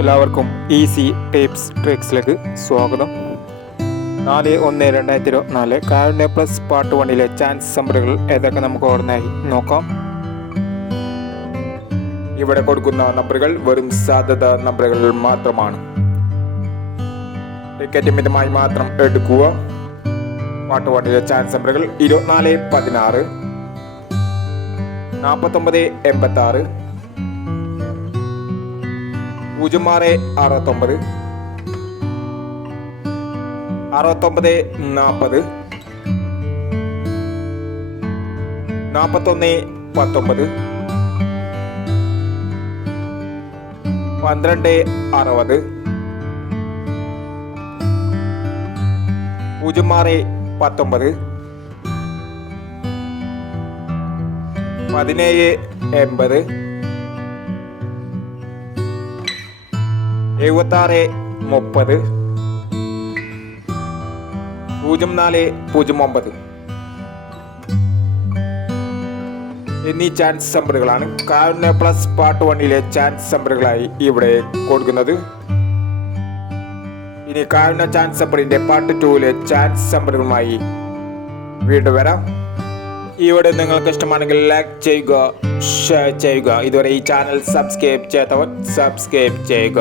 എല്ലാവർക്കും easy tips ട്രിക്സിലേക്ക് സ്വാഗതം. 4/1/2024 കാരുണ്യ plus part 1 chance നമ്പറുകൾ ഏതൊക്കെ നമുക്ക് ഓർമ്മയായി നോക്കാം. ഇവിടെ കൊടുക്കുന്ന നമ്പറുകൾ വെറും സാധ്യത നമ്പറുകൾ മാത്രമാണ്. ടിക്കറ്റ് മിതമായി മാത്രം എടുക്കുക. പാർട്ട് 1 ചാൻസ് നമ്പറുകൾ 24/16, 49/86, 06/69, 69/40, 41/19, 12/60, 06/19, 17/80, 76/30, 04/09 എന്നീ ചാൻസ് നമ്പറുകളാണ് കാരുണ്യ പ്ലസ് പാർട്ട് 1 ചാൻസ് നമ്പറുകളായി ഇവിടെ കൊടുക്കുന്നത്. ഇനി കാരുണ്യ ചാൻസ് നമ്പറിന്റെ പാർട്ട് 2 ചാൻസ് നമ്പറുകളുമായി വീണ്ടും വരാം. ഇവിടെ നിങ്ങൾക്ക് ഇഷ്ടമാണെങ്കിൽ ലൈക്ക് ചെയ്യുക, ഷെയർ ചെയ്യുക. ഇതുവരെ ഈ ചാനൽ സബ്സ്ക്രൈബ് ചെയ്യാത്തവർ സബ്സ്ക്രൈബ് ചെയ്യുക.